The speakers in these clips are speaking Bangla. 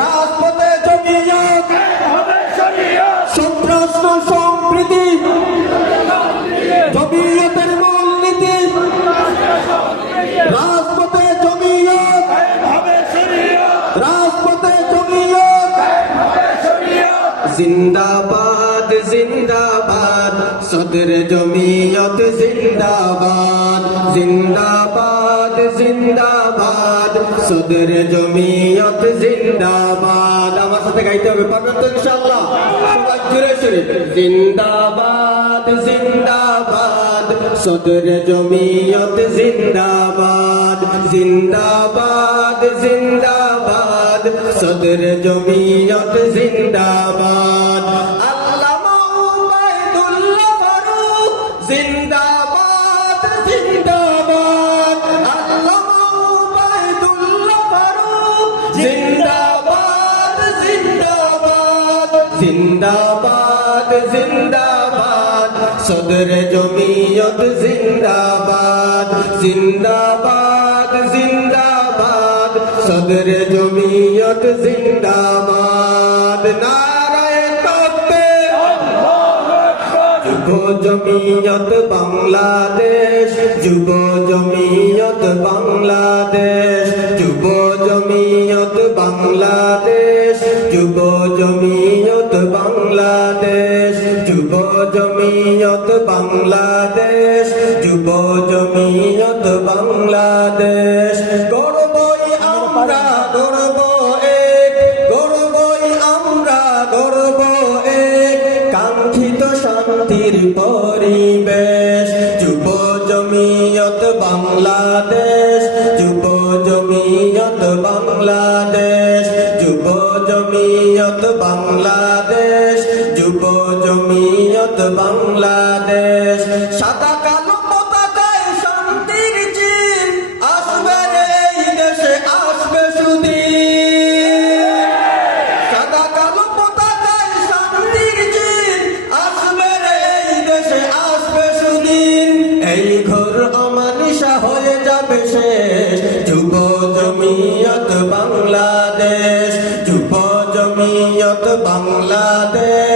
রাজপথে জমিয়ত সন্ত্রাস সম্প্রীতি। জমিয়তের মূল নীতি রাজপথে জমিয়ত রাজপথে জমিয়ত জিন্দাবাদ জিন্দাবাদ। সদর জমিয়ত জিন্দাবাদ। জিন্দাবাদ। জিন্দাবাদ সদর জমিয়ত জিন্দাবাদ। আমার সাথে গাইতে হবে, পারবেন তো ইনশাআল্লাহ? সবাই জুড়ে সুরে জিন্দাবাদ জিন্দাবাদ। সদর জমিয়ত জিন্দাবাদ। জিন্দাবাদ জিন্দাবাদ। সদর জমিয়ত জিন্দাবাদ। আল্লামা জিন্দাবাদ জিন্দাবাদ। জিন্দাবাদ। সদর জমিয়ত জিন্দাবাদ। জিন্দাবাদ জিন্দাবাদ। সদর জমিয়ত জিন্দাবাদ। নারায়ণ যুব জমিয়ত বাংলাদেশ। যুব জমিয়ত বাংলাদেশ। যুব জমিয়ত বাংলাদেশ যুব জমিয়ত বাংলাদেশ। গর্বই আমরা, গর্ব এক, গর্বই আমরা, গর্ব এক। কাঙ্ক্ষিত শান্তির পরিবেশ যুব জমিয়ত বাংলাদেশ যুব জমিয়ত বাংলাদেশ যুব জমিয়ত বাংলাদেশ যুব জমিয়ত বাংলাদেশ। সাদা, কালো, পতাকায় শান্তির চিন আসবে এই দেশে, আসবে সুদিন। সাদা, কালো, পতাকায় শান্তির চিন আসবে এই দেশে, আসবে সুদিন। এই ঘোর অমানিসা হয়ে যাবে শেষ। যুব জমিয়ত বাংলাদেশ, যুব জমিয়ত বাংলাদেশ।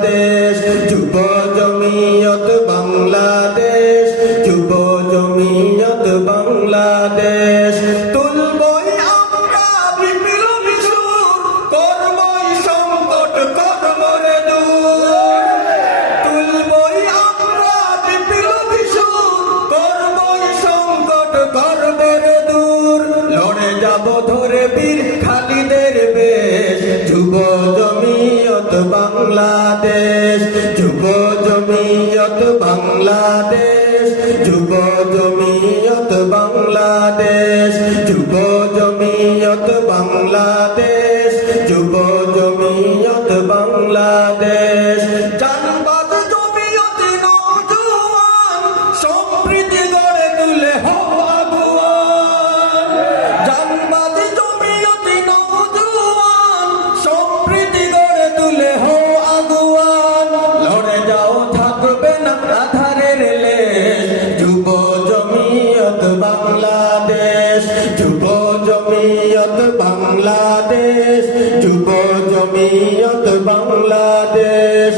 বাংলাদেশ যুব জমিয়ত বাংলাদেশ যুব জমিয়ত বাংলাদেশ যুব জমিয়ত বাংলাদেশ যুব জমিয়ত বাংলাদেশ। বাংলাদেশ যুব জমিয়ত বাংলাদেশ যুব জমিয়ত বাংলাদেশ।